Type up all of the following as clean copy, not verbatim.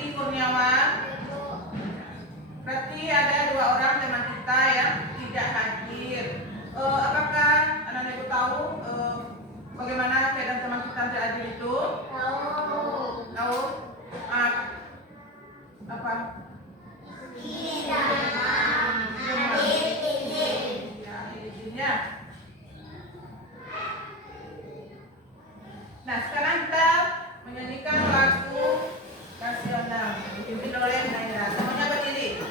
Febri Kurniawan. Berarti ada 2 orang teman kita yang tidak hadir. Apakah anak-anak ibu tahu bagaimana keadaan teman kita yang tidak hadir itu? Tahu? Apa? Tidak hadir izin. Ya, izinnya. Nah, sekarang kita menyanyikan lagu nasional dipimpin oleh Naira. Semuanya berdiri.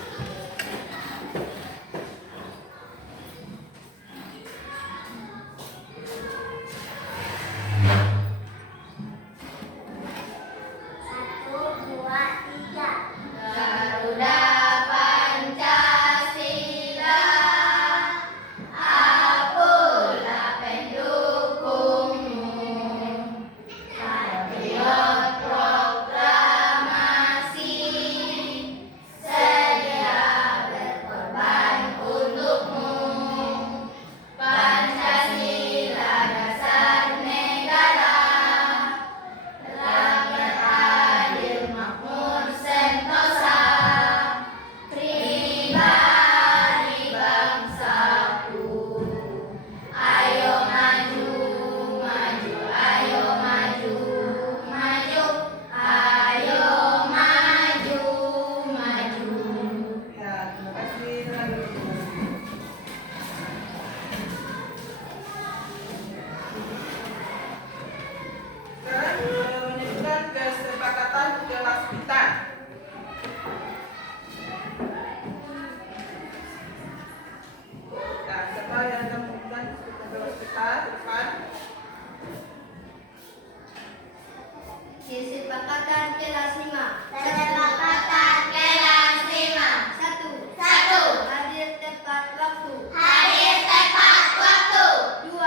Kesepakatan kelas 5. Kesepakatan kelas 5. 1. Hadir tepat waktu. Hadir tepat waktu. 2.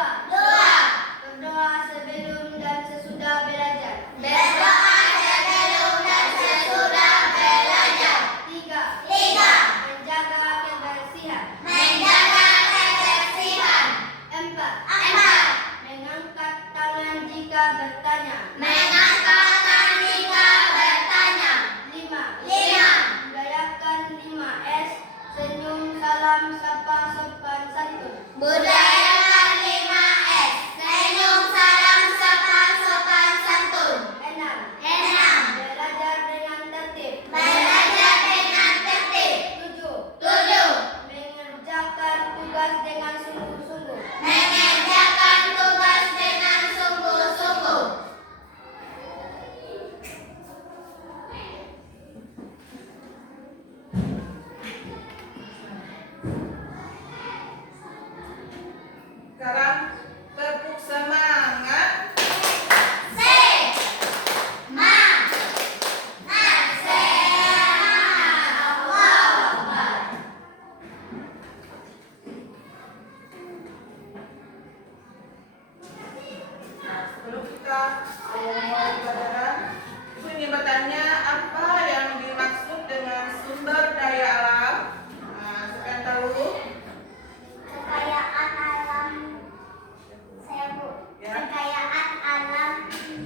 Berdoa sebelum dan sesudah belajar. Berdoa sebelum dan sesudah belajar. 3. Menjaga kebersihan. Menjaga kebersihan. 4. 4. Mengangkat tangan jika bertanya. Mengangkat tangan jika bertanya. 5. Budayakan 5S. Senyum, salam, sapa, sopan, santun. Budayakan 5S. Senyum, salam, sapa, sopan, santun. 6. Belajar dengan tertib. Belajar dengan tertib. 7. 7. Mengerjakan tugas dengan sungguh-sungguh. Mengerjakan tugas dengan sungguh-sungguh. Sekarang tepuk semangat. Nah, sebelum kita mulai pelajaran, Ibu ingin bertanya apa yang dimaksud dengan sumber daya alam? Nah, siapa yang tahu? Kekayaan alam. Saya Bu. Ya. Kekayaan alam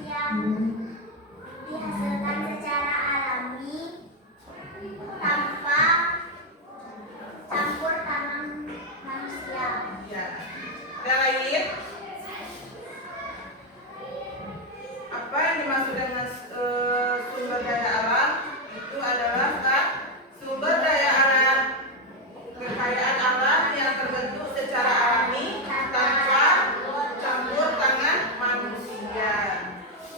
yang dihasilkan secara alami tanpa campur tangan manusia. Ya. Ada lain? Apa yang dimaksud dengan sumber daya alam? Itu adalah sumber daya alam, kekayaan alam yang terbentuk secara alami tanpa campur tangan manusia.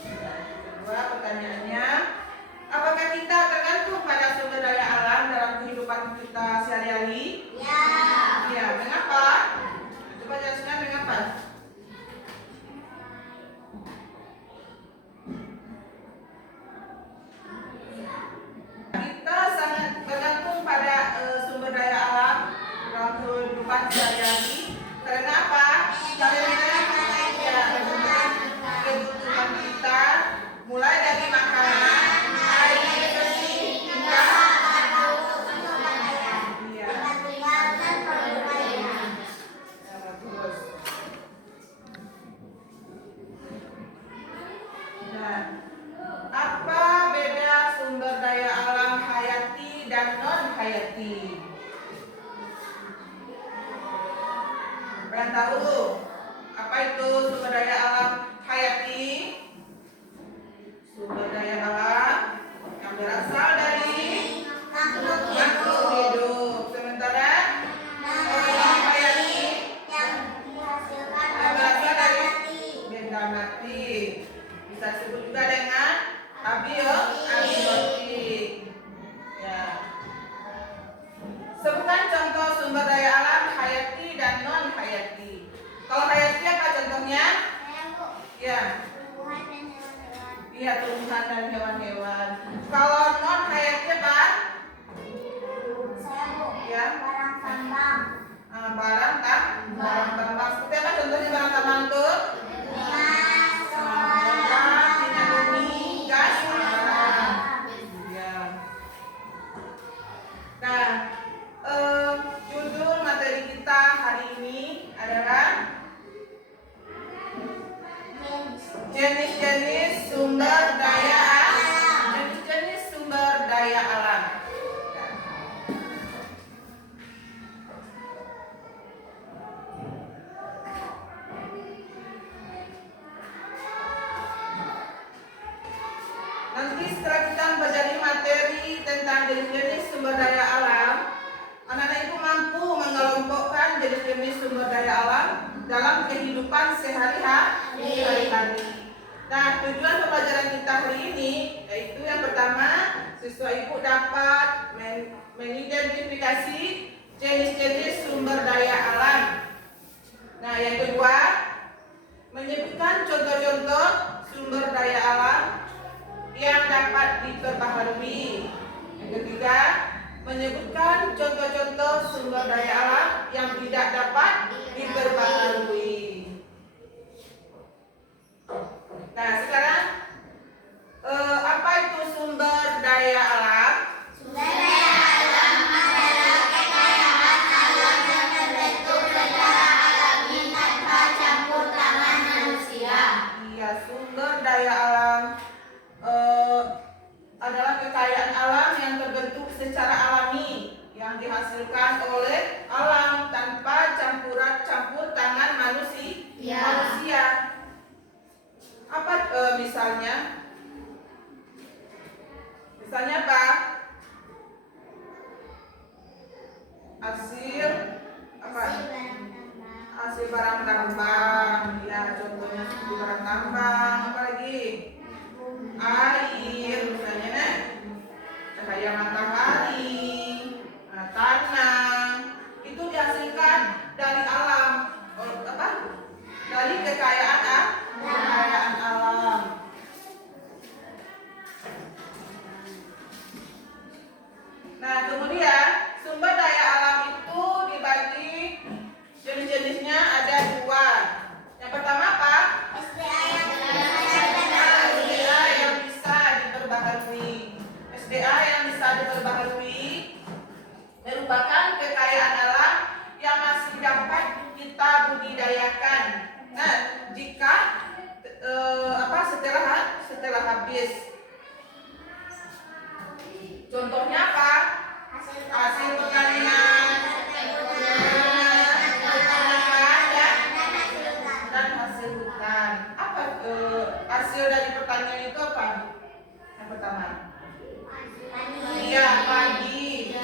Kedua, pertanyaannya, apakah kita tergantung pada sumber daya alam dalam kehidupan kita sehari-hari? Ya. Ya, mengapa? Coba jelaskan mengapa. Kita sangat bergantung pada sumber daya alam dalam kehidupan sehari-hari. Karena apa? Karena kebutuhan kita mulai dari makanan, air bersih, hingga Iya. dan non-hayati. Kalian tahu apa itu sumber daya alam hayati? Sumber daya alam yang berasal dari makhluk hidup. Sementara hayati yang dihasilkan yang oleh berasal dari mati. benda mati. Bisa disebut juga dengan abiotik. Ya. Sebutkan contoh sumber daya alam hayati dan non hayati. Kalau hayati apa contohnya? Saya Bu, Ya, tumbuhan dan hewan-hewan. iya tumbuhan dan hewan-hewan. Kalau non hayati apa? Saya Bu, Ya. barang tambang. Barang tambang. Seperti apa contohnya barang tambang itu? Emas, Logam, minyak bumi, gas, alam. Ya. Nah, judul materi kita hari ini adalah jenis-jenis sumber daya alam. Jenis-jenis sumber daya alam. Ya. Nanti setelah kita mempelajari materi tentang jenis-jenis sumber daya alam, anak-anak itu mampu mengelompokkan jenis-jenis sumber daya alam dalam kehidupan sehari-hari. Nah, tujuan pembelajaran kita hari ini yaitu yang pertama, siswa ibu dapat mengidentifikasi jenis-jenis sumber daya alam. Nah, yang kedua, menyebutkan contoh-contoh sumber daya alam yang dapat diperbaharui. Yang ketiga, menyebutkan contoh-contoh sumber daya alam yang tidak dapat diperbaharui. Nah, sekarang apa itu sumber daya alam? Sumber daya alam adalah kekayaan alam yang terbentuk secara alami tanpa campur tangan manusia. Iya, sumber daya alam adalah kekayaan alam yang terbentuk secara alami yang dihasilkan oleh alam tanpa campur tangan manusia. Apa misalnya? Misalnya apa? Hasil apa? Hasil barang tambang. Ya, contohnya seperti barang tambang. Apa lagi? Air, misalnya nih. Cahaya matahari, tanah. Itu dihasilkan dari alam. Apa? Dari kekayaan alam. Nah, kemudian sumber daya alam itu dibagi jenis-jenisnya ada dua. Yang pertama apa? SDA yang SDA yang bisa diperbaharui. SDA yang bisa diperbaharui merupakan kekayaan alam yang masih dapat kita budidayakan. Nah, jika setelah habis. Contohnya apa? Hasil pertanian, dan hasil hutan. Apa hasil dari pertanian itu apa? Yang pertama. Iya, padi.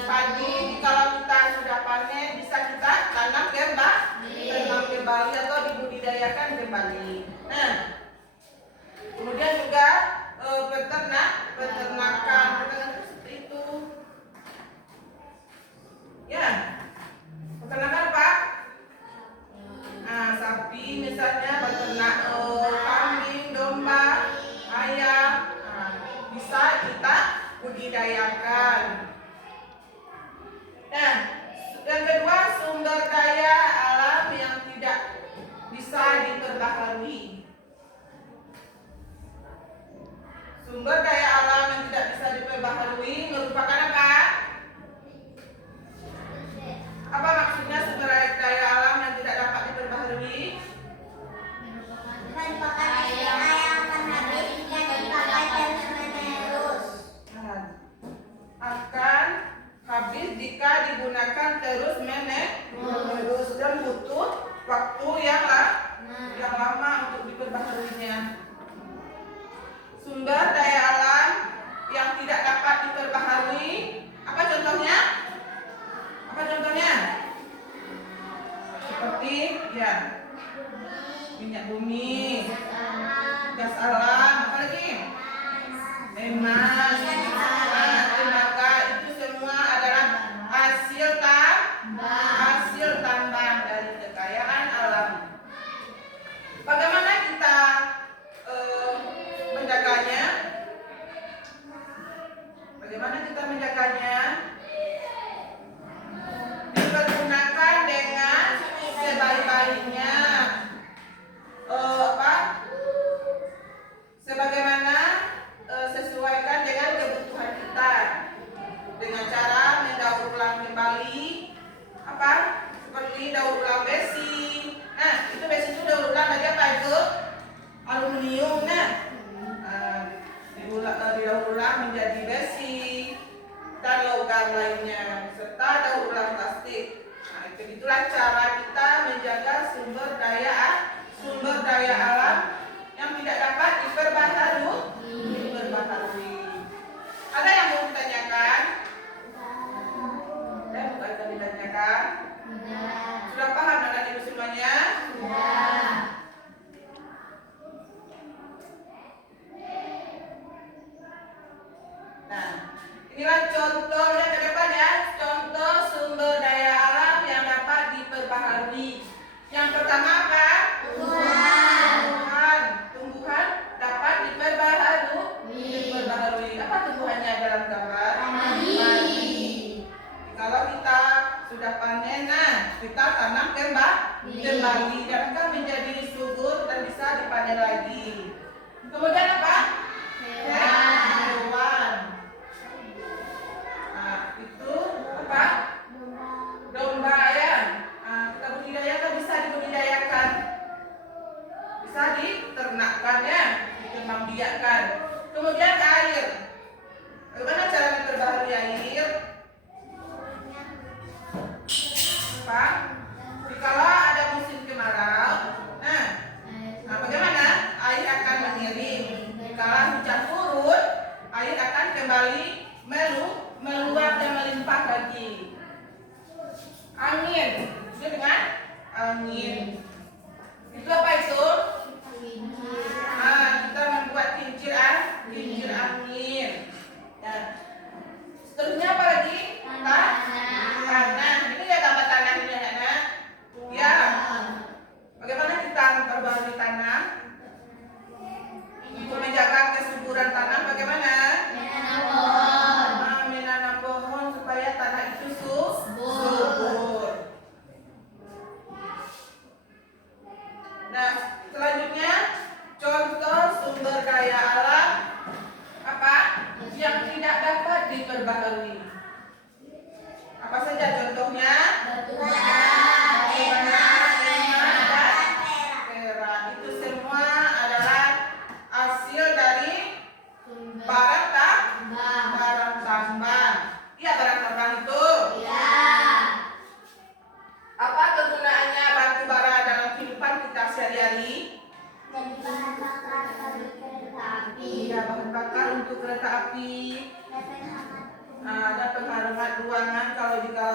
Kalau kita sudah panen bisa kita tanam kembali atau dibudidayakan kembali. Nah, kemudian juga peternakan seperti itu. Ya, peternakan apa? Nah, sapi misalnya beternak kambing, domba, ayam, bisa kita budidayakan. Nah, yang kedua sumber daya alam yang tidak bisa diperbaharui. Sumber daya alam yang tidak bisa diperbaharui merupakan apa? Apa maksudnya sumber daya alam yang tidak dapat diperbaharui? merupakan SDA yang akan habis jika dipakai terus-menerus. Akan digunakan terus menerus dan butuh waktu yang lama untuk diperbaharuinya. Sumber daya alam yang tidak dapat diperbaharui, apa contohnya? Apa contohnya? Seperti ya minyak bumi, gas alam, apa lagi? Emas, tembaga, itu semua adalah hasil tambang dari kekayaan alam. Bagaimana kita menjaganya? Bagaimana kita menjaganya? Dipergunakan dengan sebaik-baiknya. Sebagaimana sesuaikan dengan kebutuhan kita dengan cara mendaur ulang kembali seperti daur ulang besi. Nah, itu besi itu daur ulang dari apa itu? Aluminium. Didaur ulang menjadi besi dan logam lainnya serta daur ulang plastik. Nah, itulah cara kita menjaga sumber daya alam yang tidak dapat diperbaharui. Ada yang mau ditanyakan? Bukan ditanyakan? Sudah paham anak ibu semuanya? Nah, inilah contohnya ke depan ya. Contoh sumber daya alam yang dapat diperbaharui. Yang pertama apa? Tumbuhan dapat diperbaharui. Apa tumbuhannya dalam gambar? Padi. Kalau kita sudah panen, kita tanam kembali dan akan menjadi subur dan bisa dipanen lagi. Kemudian apa? Hewan. Nah, itu apa? Domba ya. Kita budidaya kan bisa dibudidayakan. Bisa diternakkan ya, dikembangbiakkan. Kemudian air. Bagaimana cara memperbaharui air? Jikalau ada musim kemarau, bagaimana? Air akan mengirim. Jikalau hujan turun, air akan kembali meluap dan melimpah lagi. Angin, itu dengan angin. Itu apa itu? Kita membuat kincir angin. Ya. Seterusnya apa lagi? Tanah. Ini ya gambar tanah ini anak-anak. Ya. Bagaimana kita memperbaharui tanah? Untuk menjaga kesuburan tanah bagaimana? Menanam pohon supaya tanah itu subur. Nah, selanjutnya contoh sumber daya alam apa yang tidak dapat diperbaharui. Apa saja contohnya? Batu bara, emas, dan perak. Itu semua adalah hasil dari barang tambang. Iya, barang tambang itu. Apa kegunaannya batu bara dalam kehidupan kita sehari-hari? Iya, bahan bakar untuk kereta api. Ada penghangat ruangan kalau jika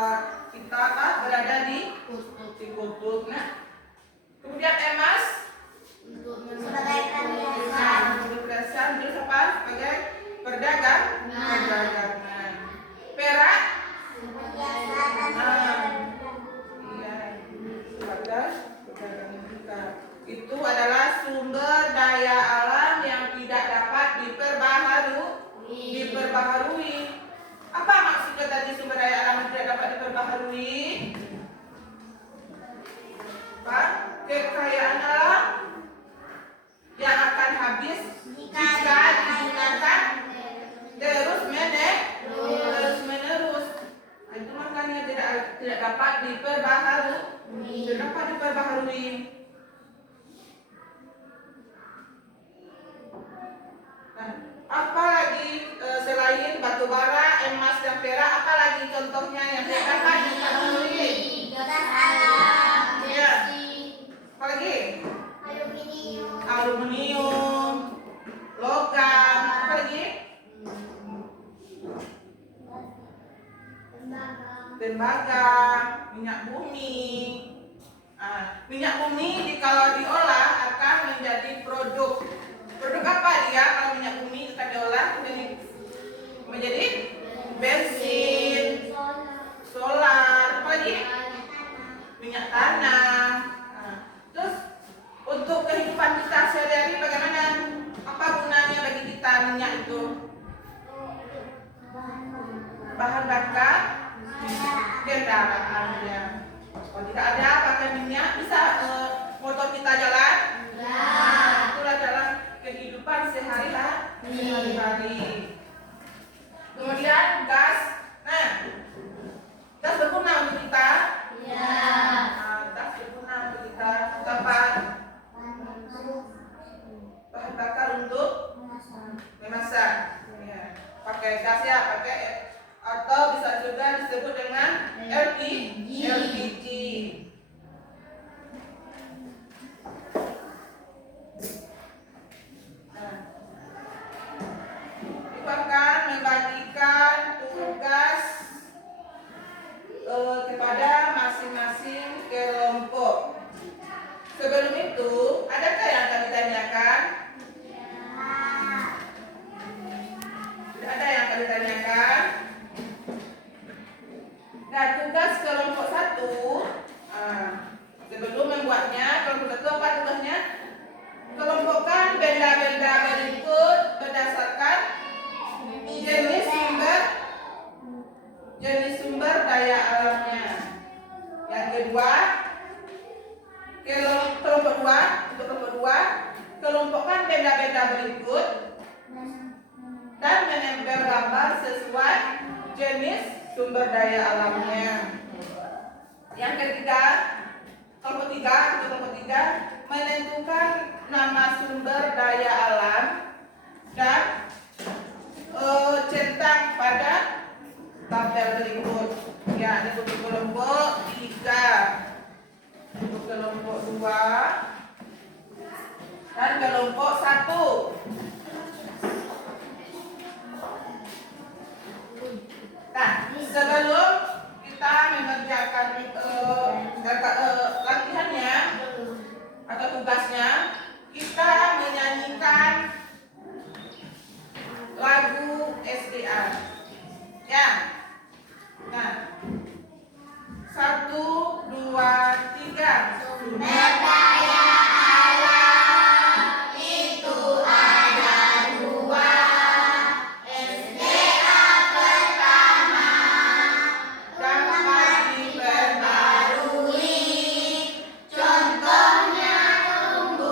kita berada di kutub. Nah, kemudian emas Sebagai perhiasan. Terus apa? Sebagai perdagangan. Perak perdagangan kita. Itu adalah sumber daya alam yang tidak dapat diperbaharui. Apa maksudnya tadi sumber daya alam yang tidak dapat diperbaharui? Apa? Kekayaan alam yang akan habis jika digunakan terus menerus. Itu makanya tidak dapat diperbaharui. Nah, apalagi selain batu bara, emas dan perak, apalagi contohnya yang tidak dapat tembaga, minyak bumi. Minyak bumi kalau diolah akan menjadi produk. Produk apa dia kalau minyak bumi akan diolah menjadi bensin, solar, apa lagi? Minyak tanah. Terus untuk kehidupan kita sehari-hari bagaimana? Apa gunanya bagi kita minyak itu? Bahan bakar kendaraan ya. Kalau tidak ada pakai minyak bisa motor kita jalan? Itulah dalam kehidupan sehari-hari. Kemudian gas. Gas berguna untuk kita? Gas berguna untuk kita. Kapan? Bahan bakar untuk memasak. Ya. Pakai gas ya, pakai atau bisa juga disebut dengan LPG. Itu akan membagikan tugas kepada masing-masing kelompok. Sebelum itu, adakah yang akan ditanyakan? Tidak ada yang akan ditanyakan. Nah, tugas kelompok 1, sebelum membuatnya, kelompok 1 apa tugasnya? Kelompokkan benda-benda berikut berdasarkan jenis sumber daya alamnya. Yang kedua, kelompok 2, kelompokkan benda-benda berikut dan menempel gambar sesuai jenis sumber daya alamnya. Yang ketiga, kelompok 3, menentukan nama sumber daya alam dan centang pada tabel berikut. Ya, ini untuk kelompok 3. Untuk kelompok 2 dan kelompok 1. Nah, sebelum kita mengerjakan latihannya atau tugasnya, kita menyanyikan lagu SDA. Ya. Nah, 1, 2, 3. Sumber daya alam itu ada 2. SDA pertama dapat diperbarui, contohnya tumbuh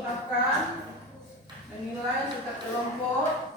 Ibu akan menilai setiap kelompok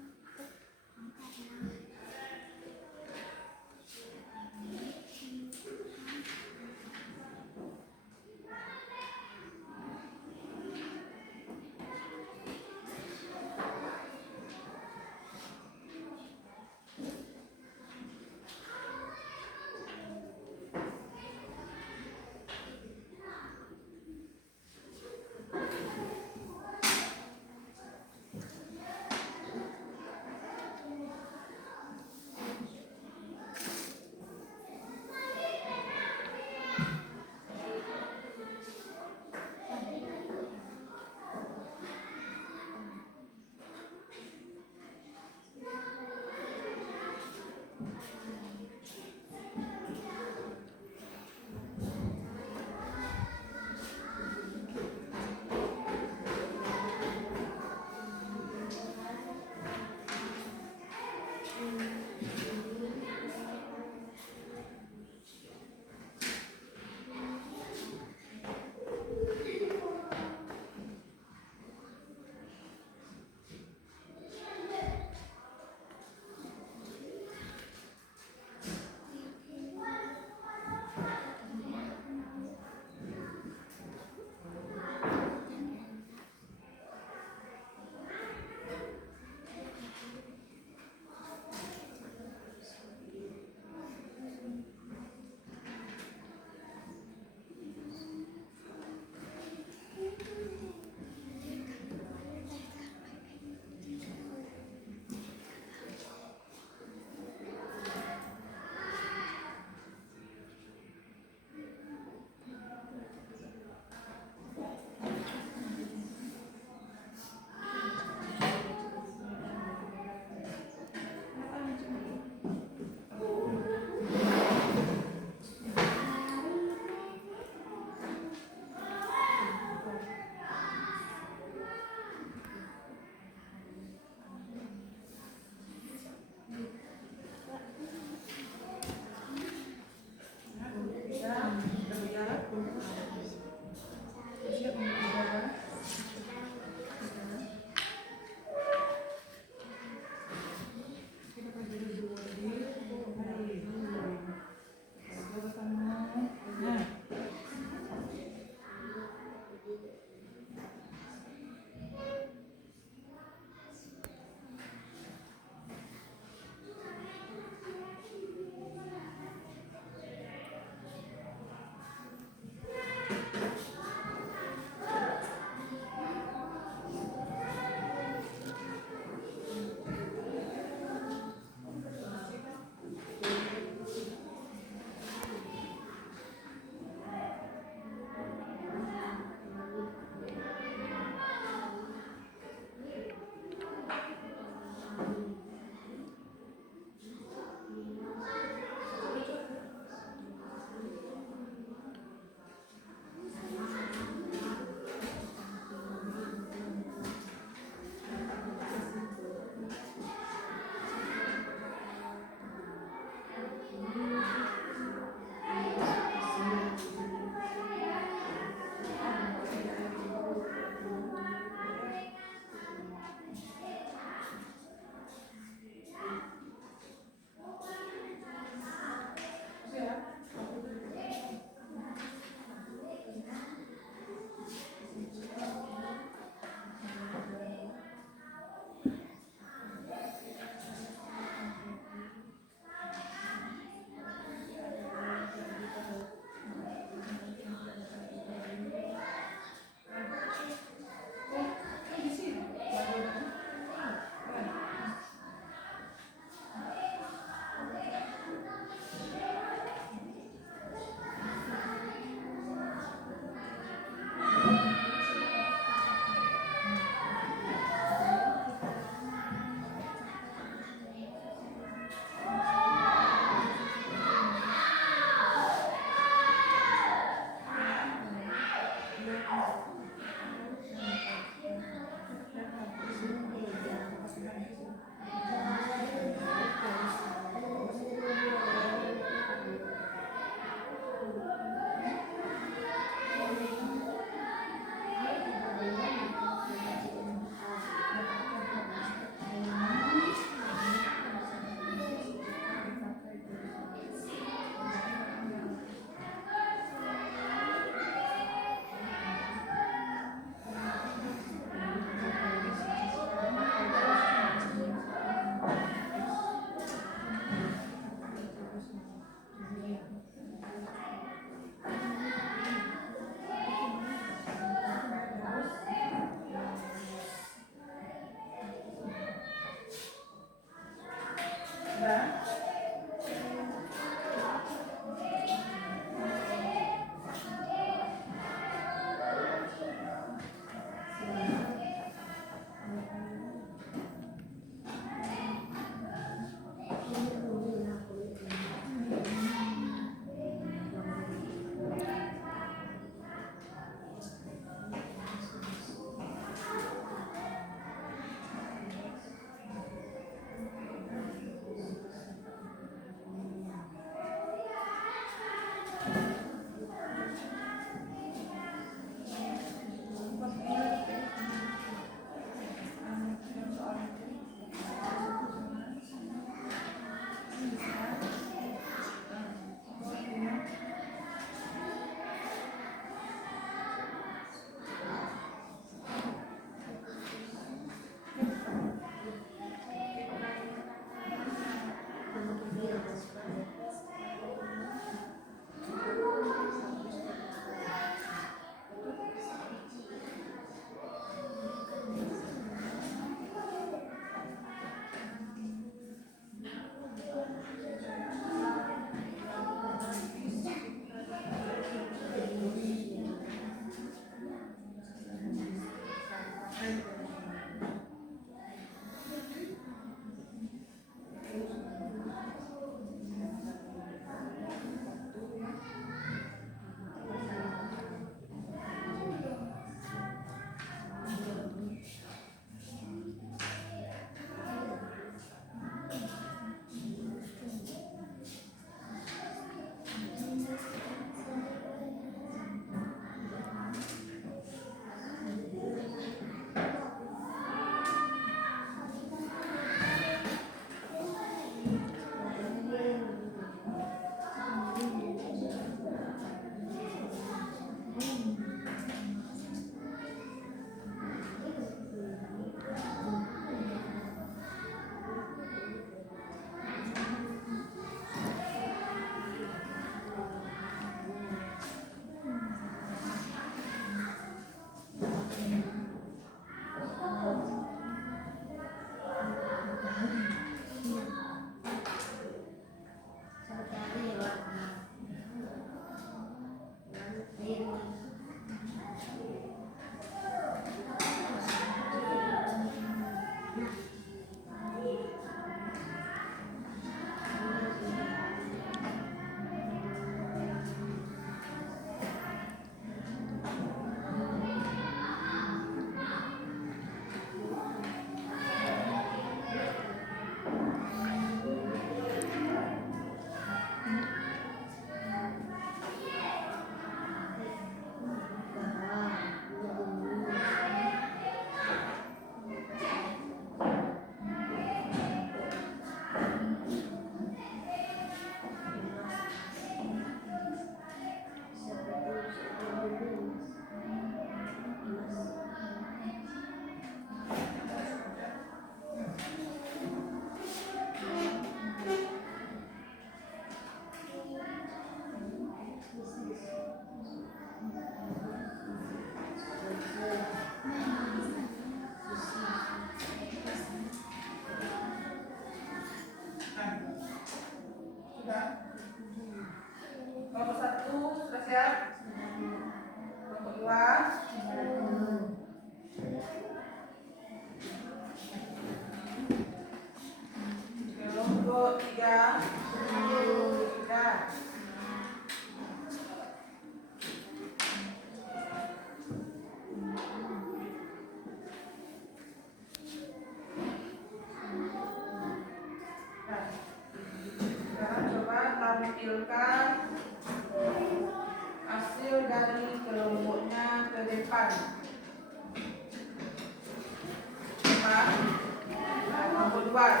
keluar.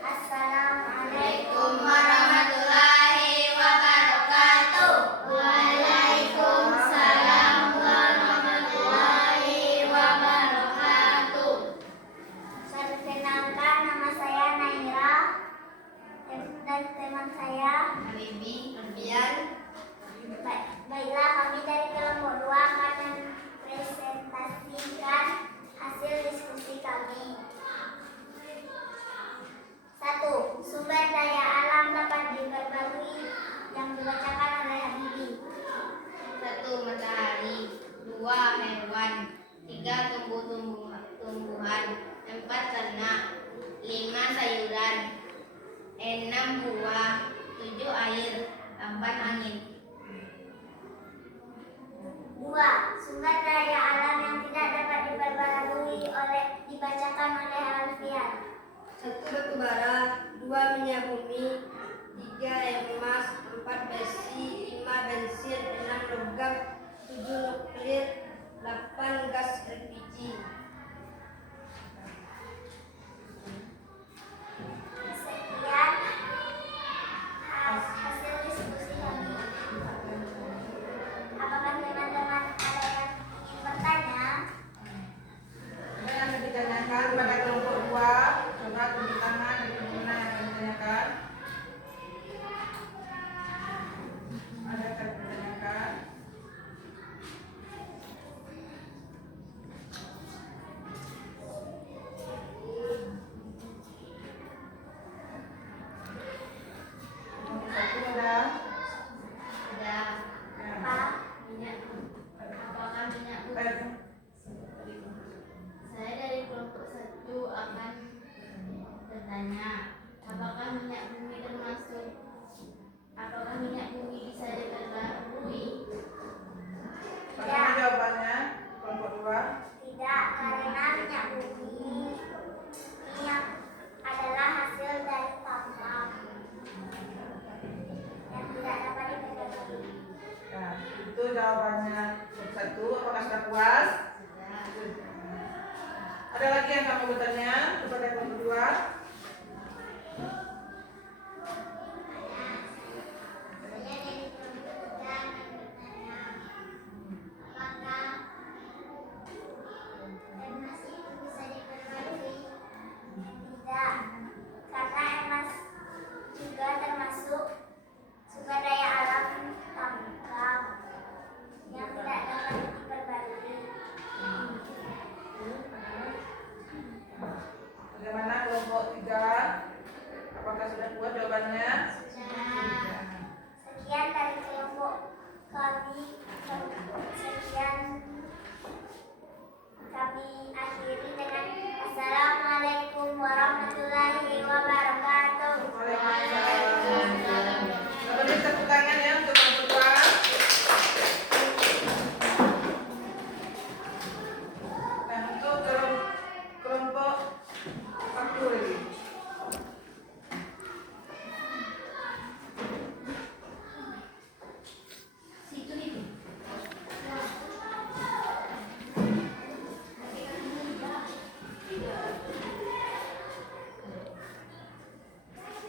Assalamualaikum warahmatullahi wabarakatuh. Waalaikumsalam warahmatullahi wabarakatuh. Perkenalkan, nama saya Naira dan teman saya Bibi, Rubian, Baiklah, kami dari kelompok 2 akan mempresentasikan hasil diskusi kami. 1. Sumber daya alam dapat diperbarui yang dibacakan oleh Habibie. 1. Matahari, 2. Hewan, 3. Tumbuhan, 4. Ternak, 5. Sayuran, 6. Buah, 7. Air, 8. Angin. 2. Sumber daya alam yang tidak dapat diperbarui dibacakan oleh Alfian. 1. Batu bara, 2. Minyak bumi, 3. Emas, 4. Besi, 5. Bensin, 6. Logam, 7. Nuklir, 8. Gas LPG. Sekian hasil diskusi kami. Apakah teman-teman ada yang ingin bertanya? Apa yang akan ditanyakan pada kelompok 2? Coba tunjuk tangan dari mana yang akan ditanyakan. Ada yang ditanyakan? Nomor 1 ada. Ada Apa? minyak, apakah minyak bumi? Saya dari kelompok 1 akan bertanya, apakah minyak bumi bisa diperbarui? Bagaimana jawabannya? Kelompok 2. Tidak, karena minyak adalah hasil dari tambang yang tidak dapat diperbarui. Nah, itu jawabannya. Kelompok 1, apakah sudah puas? Ada lagi yang kamu bertanya kepada kelompok 2? Saya dari kelompok 3 akan bertanya, apakah emas itu bisa diperbarui? Tidak, karena emas juga termasuk sumber daya alam tambang yang tidak dapat diperbarui. Bagaimana kelompok 3? Apakah sudah puas jawabannya? Sekian dari kelompok kami. Sekian kami akhiri dengan Assalamualaikum warahmatullahi wabarakatuh. Waalaikumsalam. Beri tepuk tangan ya untuk kelompok 2. Nah, untuk kelompok 1 lagi.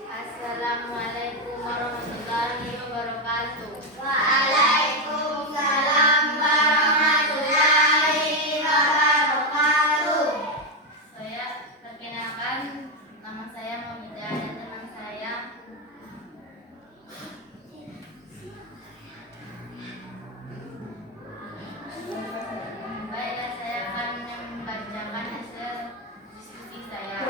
Assalamualaikum warahmatullahi wabarakatuh. Waalaikumsalam warahmatullahi wabarakatuh. Saya perkenalkan, nama saya Maulidah dan teman saya baiklah, saya akan membacakan hasil diskusi saya.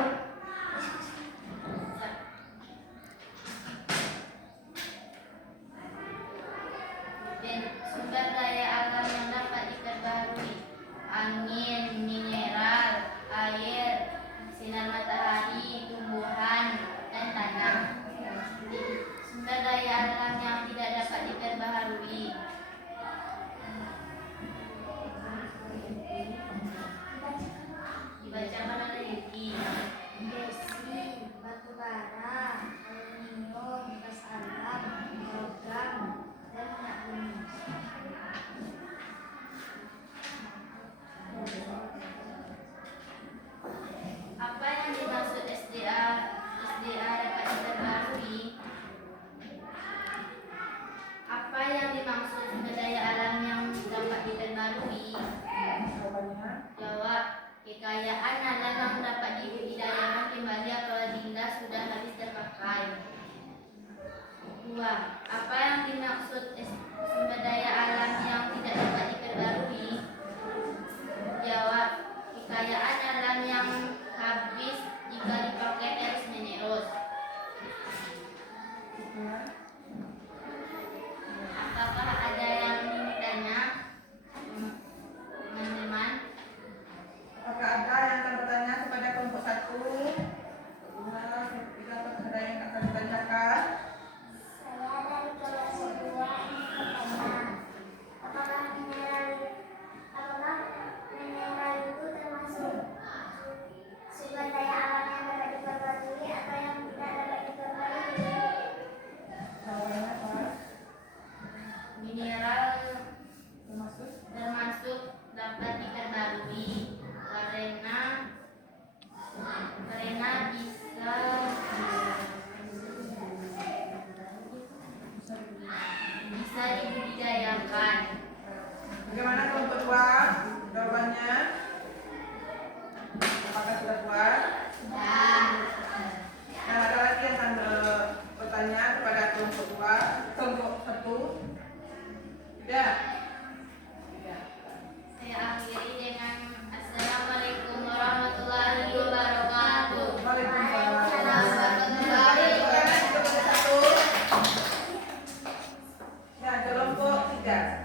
Sumber daya alam yang dapat diperbarui: angin, mineral, air, sinar matahari, tumbuhan, dan tanah. Sumber daya alam yang tidak dapat diperbarui: dibacakan oleh Yuki. Besi, batu bara, aluminium, gas alam, logam, dan minyak bumi. 2. Apa yang dimaksud sumber daya alam yang tidak dapat diperbarui? Jawab, kekayaan alam yang habis jika dipakai terus-menerus. Apakah ada yang ingin bertanya? Teman-teman, Apakah ada yang akan bertanya kepada kelompok 1? Kedua, ketiga, apakah ada yang akan ditanyakan? Saya dari kelompok 2 ingin bertanya, apakah mineral itu termasuk sumber daya alam yang dapat diperbarui atau yang tidak dapat diperbarui? Jawabannya apa? mineral Termasuk? termasuk dapat diperbarui karena bisa dibudidayakan. Bagaimana kelompok 2? Jawabannya? Apakah sudah puas? Nah, ada lagi yang akan bertanya kepada kelompok 2, kelompok 1? Tidak? Tidak. Saya akhiri dengan Assalamualaikum warahmatullahi wabarakatuh. Waalaikumsalam. Nah, kelompok 3.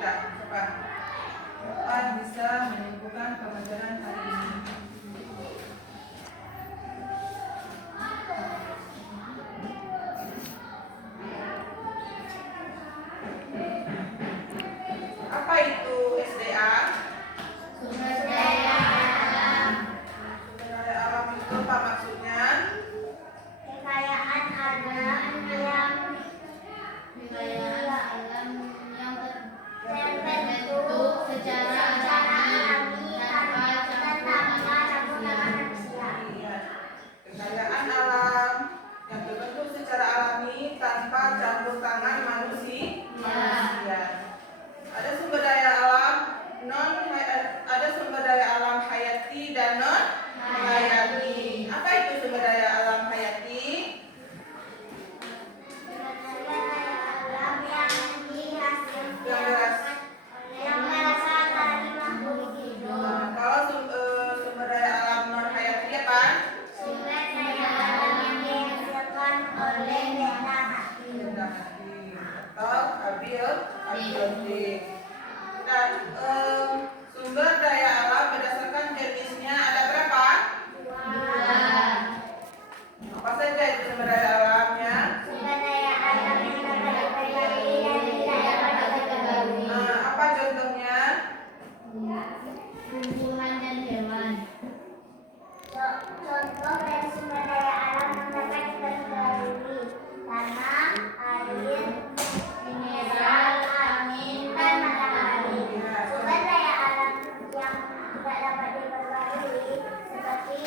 kita. Siapa? Kapan bisa menyimpulkan pembelajaran hari ini? Apa itu SDA? Sumber daya alam. Sumber daya alam itu apa maksudnya? Kekayaan alam yang Kekayaan alam yang terbentuk secara alami tanpa campur tangan manusia. Iya. Kekayaan alam yang terbentuk secara alami tanpa campur tangan manusia. Ada sumber daya alam ada sumber daya alam hayati dan non hayati. Apa itu sumber daya alam hayati? alam yang dihasilkan Yang berasal dari makhluk hidup. Kalau sumber daya alam non hayati apa? Sumber daya alam yang dihasilkan oleh benda mati. Benda mati atau abiotik. Dan sumber daya alam berdasarkan jenisnya ada berapa? Apa saja itu sumber daya alamnya? Sumber daya alam yang dapat diperbarui dan tidak dapat diperbarui. Apa contohnya? Tumbuhan dan hewan. Contoh dari sumber daya alam yang dapat diperbarui: tanah, air, Mineral, angin, dan matahari. Sumber daya alam yang tidak dapat diperbarui seperti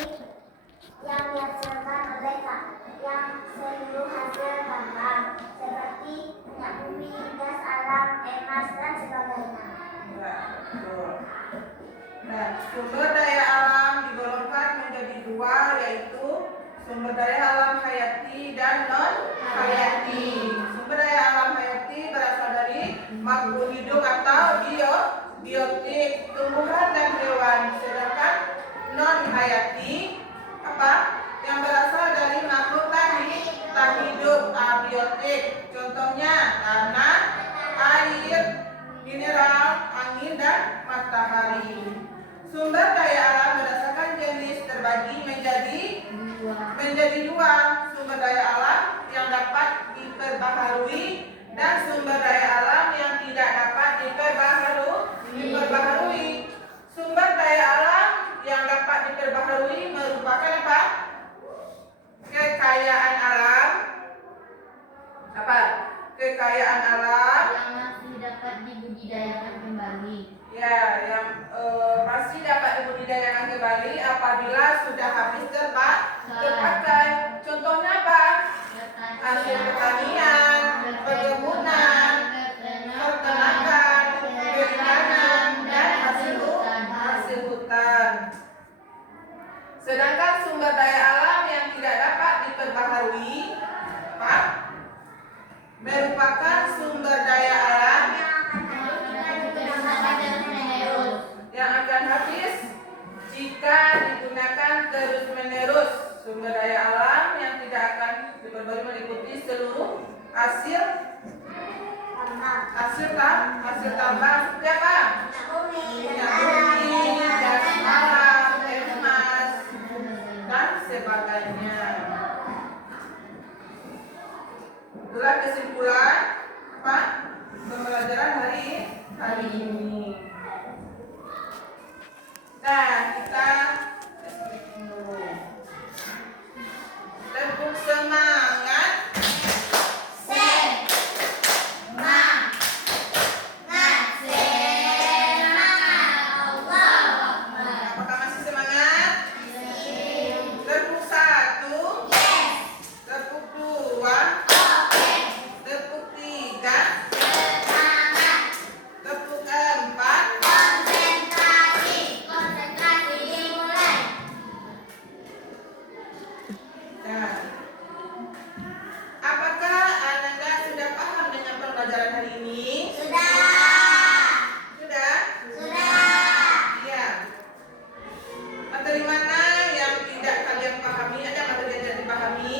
yang dihasilkan oleh yang seluruh hasil tambang seperti minyak bumi, gas alam, emas, dan sebagainya. Ya, betul. Nah, sumber daya alam digolongkan menjadi dua, yaitu sumber daya alam hayati dan non hayati. Sumber daya alam hayati berasal dari makhluk hidup atau biotik, tumbuhan dan hewan. Sedangkan non hayati apa? Yang berasal dari makhluk tak hidup, abiotik. Contohnya tanah, air, mineral, angin, dan matahari. Sumber daya alam berdasarkan jenis terbagi menjadi dua, sumber daya alam yang dapat diperbaharui dan sumber daya alam yang tidak dapat diperbaharui. Sumber daya alam yang dapat diperbaharui merupakan apa? Kekayaan alam. Apa? Kekayaan alam yang masih dapat dibudidayakan kembali. ya, yang masih dapat dibudidayakan kembali apabila sudah habis terpakai. Contohnya apa? Hasil pertanian, perkebunan, peternakan, perikanan, dan hasil hutan. Sedangkan sumber daya alam yang tidak dapat diperbaharui apa? Merupakan sumber daya alam yang akan habis jika digunakan terus-menerus. Sumber daya alam yang tidak akan diperbarui meliputi seluruh hasil tambang seperti apa? Minyak bumi, gas alam, emas, dan sebagainya. Itulah kesimpulan apa? Pembelajaran hari ini. Nah, kita dulu. Tepuk semangat. Apakah masih semangat? Tepuk satu. Tepuk dua. Tepuk tiga. Tepuk empat. Nah, apakah Ananda sudah paham dengan pembelajaran hari ini? Sudah? Iya. Materi mana yang tidak kalian pahami? Ada materi yang tidak dipahami?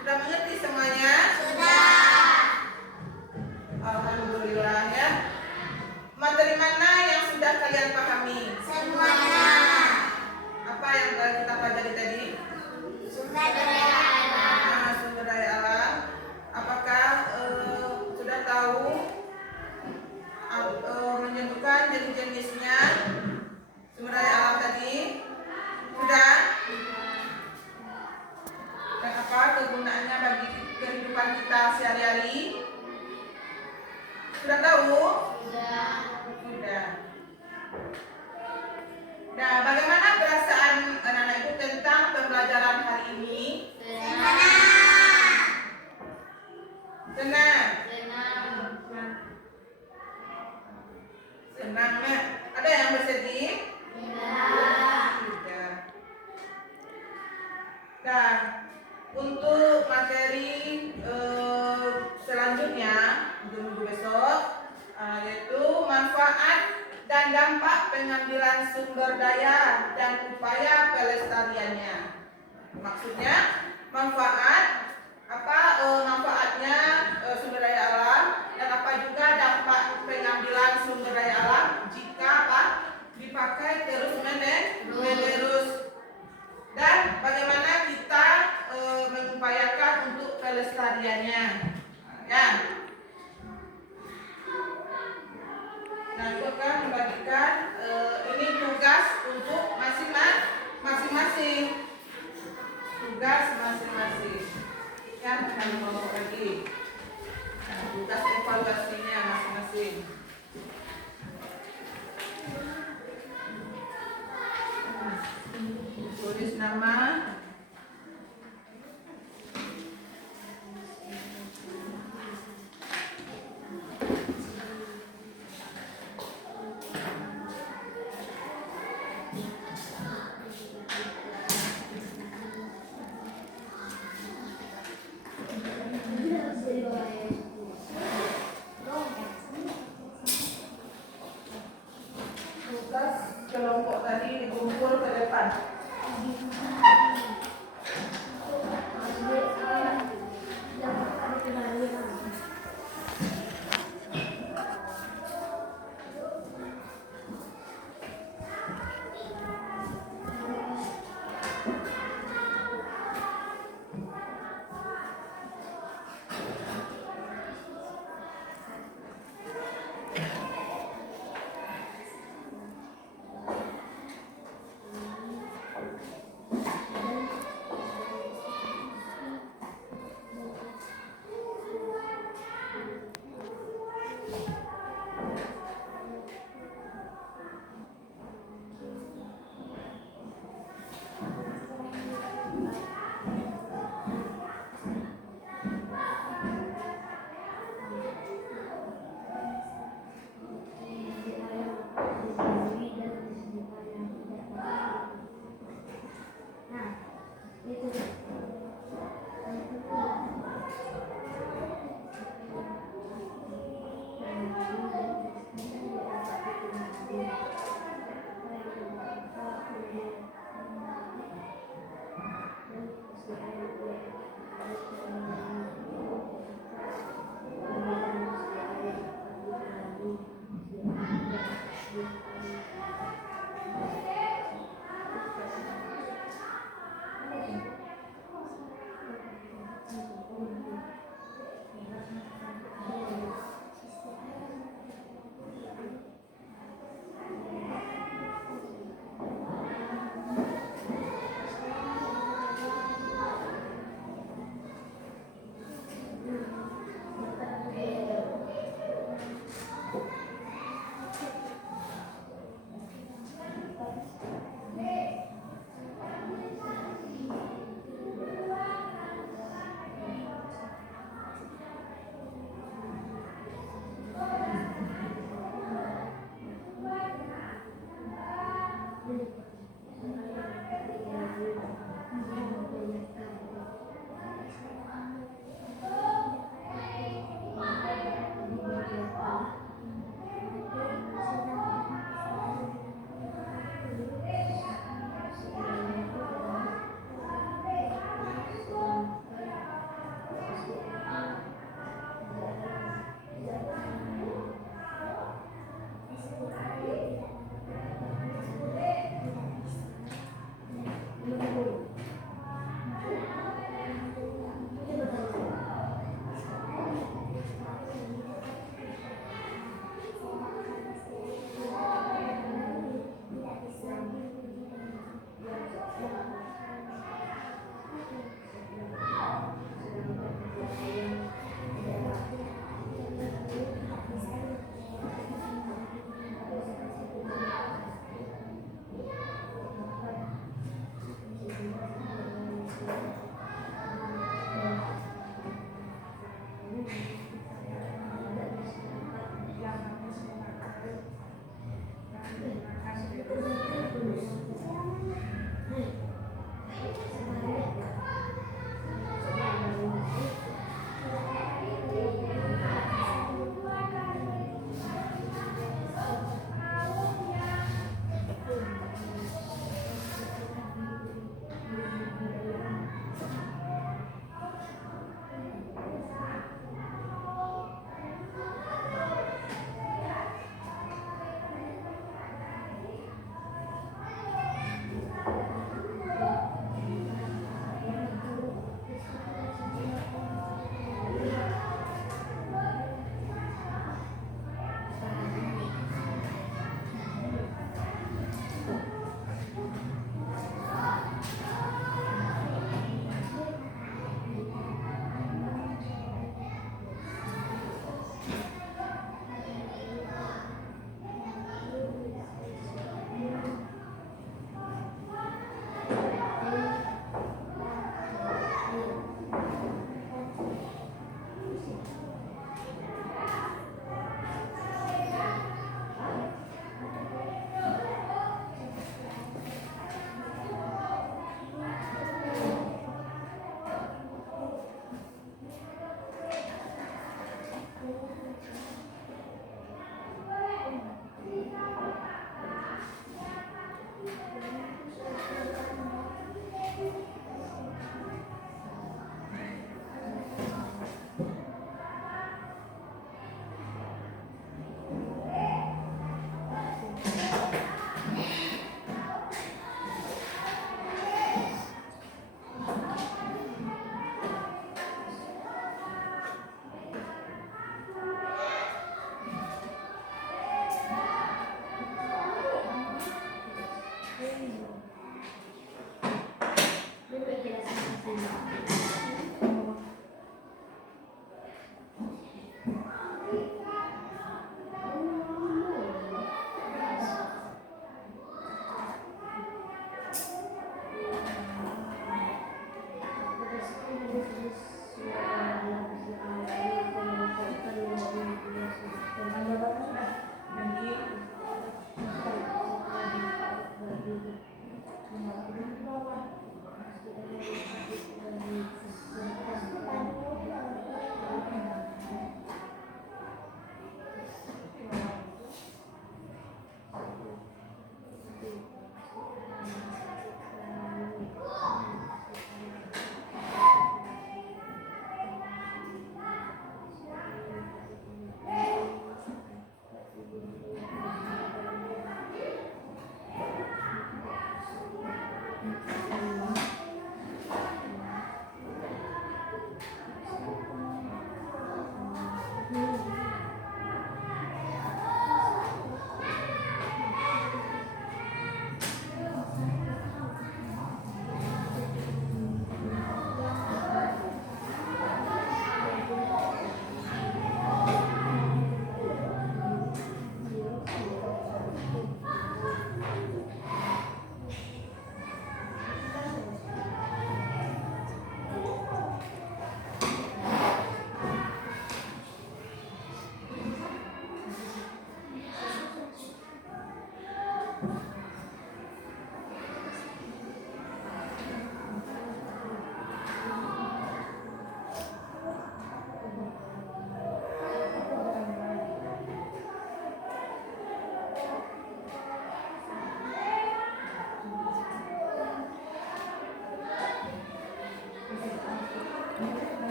Sudah mengerti semuanya? Alhamdulillah ya. materi mana yang sudah kalian pahami? Semuanya. Apa yang telah kita pelajari tadi? Sumber daya alam. Nah, sumber daya alam. Apakah sudah tahu menyebutkan jenis-jenisnya sumber daya alam tadi? Sudah? Dan apa kegunaannya bagi kehidupan kita sehari-hari? Sudah tahu? Sudah. Nah, bagaimana perasaan anak-anak ibu tentang pembelajaran hari ini? Senang. Senang, Mak. Ada yang bersedih? Tidak. Nah, untuk materi selanjutnya untuk minggu besok yaitu manfaat dan dampak pengambilan sumber daya dan upaya pelestariannya. Maksudnya manfaat manfaatnya sumber daya alam dan apa juga dampak pengambilan sumber daya alam jika dipakai terus menerus dan bagaimana kita mengupayakan untuk pelestariannya. Ya. Nah, itu akan membagikan ini tugas untuk masing-masing. Tugas masing-masing. Ya, akan ngomong lagi. Nah, tugas evaluasinya masing-masing. Tulis nama. Tugas kelompok tadi dikumpul ke depan.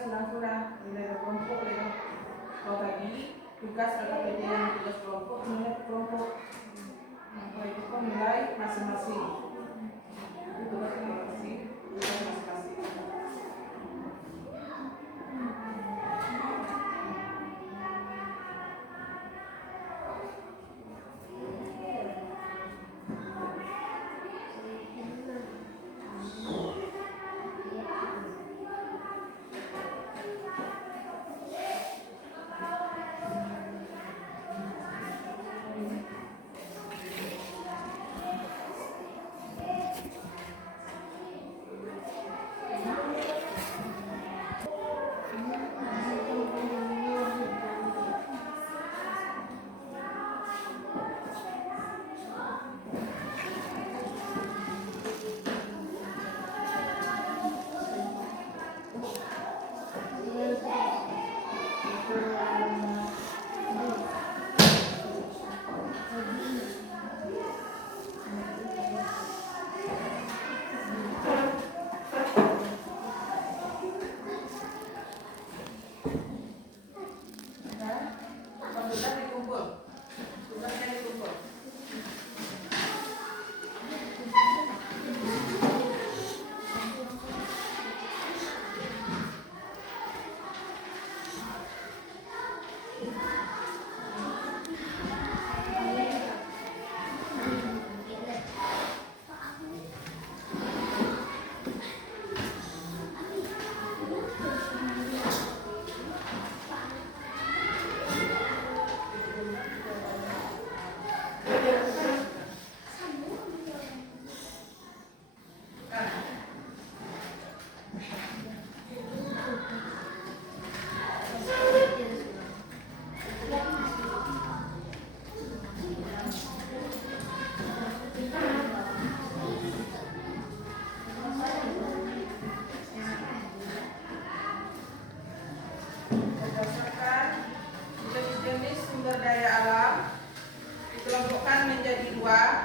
sudah nilai kelompok ya. Kalau tadi tugas KKPD yang tugas kelompok nilai kelompok. Kalau itu kan nilai masing-masing. Itu tugas masing-masing, tugas masing-masing. Sudah dikumpul. Tugasnya dikumpul. Berdasarkan jenis-jenis sumber daya alam dikelompokkan menjadi 2.